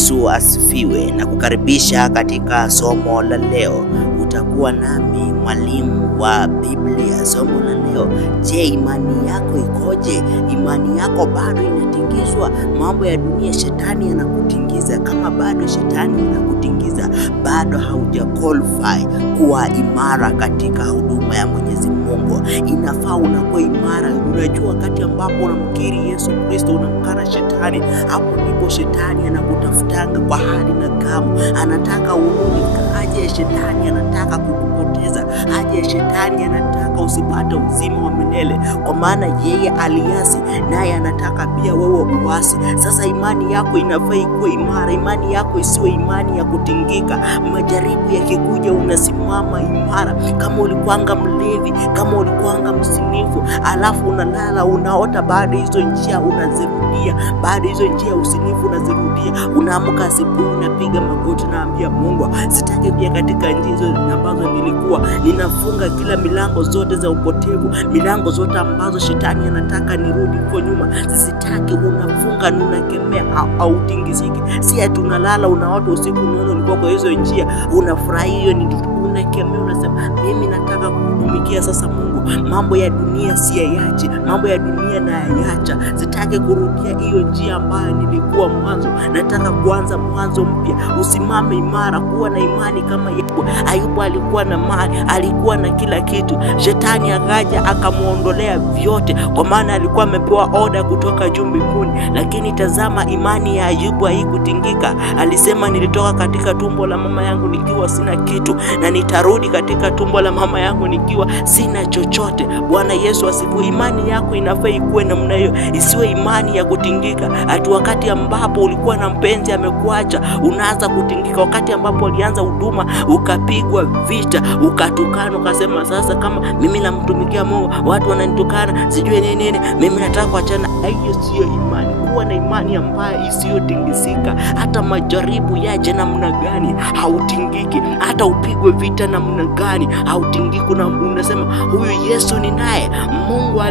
Yesu asifiwe na kukaribisha katika somo la leo. Utakuwa nami mwalimu wa Biblia. Somo la leo, je, imani yako ikoje? Imani yako bado inatingizwa? Mambo ya dunia shetani anakutingiza. Kama bado shetani anakutingiza, bado hauja qualify kuwa imara katika huduma ya Mwenyezi Mungu. Inafaa unakuwa imara. Unajua wakati ambapo unamkiri Yesu Kristo, unamkana shetani, hapo ndipo shetani anakutafutanga kwa hali na gamu. Anataka urudi. Aje shetani anataka kukupoteza. Aje shetani anataka usipate uzima wa milele, kwa maana yeye aliasi naye anataka pia wewe uasi. Sasa imani yako inafaa ikuwe imara. Imani yako isiwe imani ya kutingika. Majaribu yakikuja unasimama imara. Kama ulikuanga mlevi, kama ulikuanga msinifu, alafu unalala unaota, baada hizo njia unazirudia, baada hizo njia usinifu unazirudia, unaamka asubuhi unapiga magoti na ambia Mungu, sitaki pia katika njia hizo ambazo nilikuwa ninafunga kila milango zote za upotevu, milango zote ambazo shetani anataka nirudi kwa nyuma, sitaki. Unafunga na unakemea au tingiziki. Si ati unalala unaota usiku unaona ulikuwa kwa hizo njia unafurahi, hiyo ni unakemea, unasema mimi nataka kutumikia sasa Mungu. Mambo ya dunia siyache, mambo ya dunia na yacha. Sitaki kurudia hiyo njia ambayo nilikuwa mwanzo. Nataka kuanza mwanzo mpya. Usimame imara, kuwa na imani kama Ayubu. Ayubu alikuwa na mali, alikuwa na kila kitu. Shetani akaja akamuondolea vyote, kwa maana alikuwa amepewa oda kutoka juu mbinguni. Lakini tazama, imani ya Ayubu haikutingika. Alisema, nilitoka katika tumbo la mama yangu nikiwa sina kitu, na nitarudi katika tumbo la mama yangu nikiwa sina chochote. Bwana Yesu asifiwe. Imani yako inafaa ikuwe namna hiyo, isiwe imani ya kutingika. Hata wakati ambapo ulikuwa na mpenzi amekuacha, unaanza kutingika. Wakati ambapo ulianza huduma ukapigwa vita, ukatukana, ukasema sasa kama mimi namtumikia Mungu watu wananitukana, sijui nini, mimi nataka kuachana. Hiyo sio imani. Kuwa na imani ambayo isiyotingizika. Hata majaribu yaje namna gani, hautingiki. Hata upigwe vita namna gani, hautingiki. Na unasema huyu Yesu ni naye. Mungu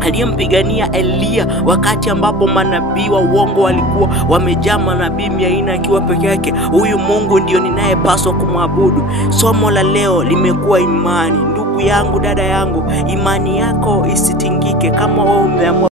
aliyempigania Elia wakati ambapo manabii wa uongo walikuwa wamejaa, manabii 400 akiwa peke yake. Huyu Mungu ndio ninayepaswa kumwabudu. Somo la leo limekuwa imani. Ndugu yangu, dada yangu, imani yako isitingike. Kama wewe umeamua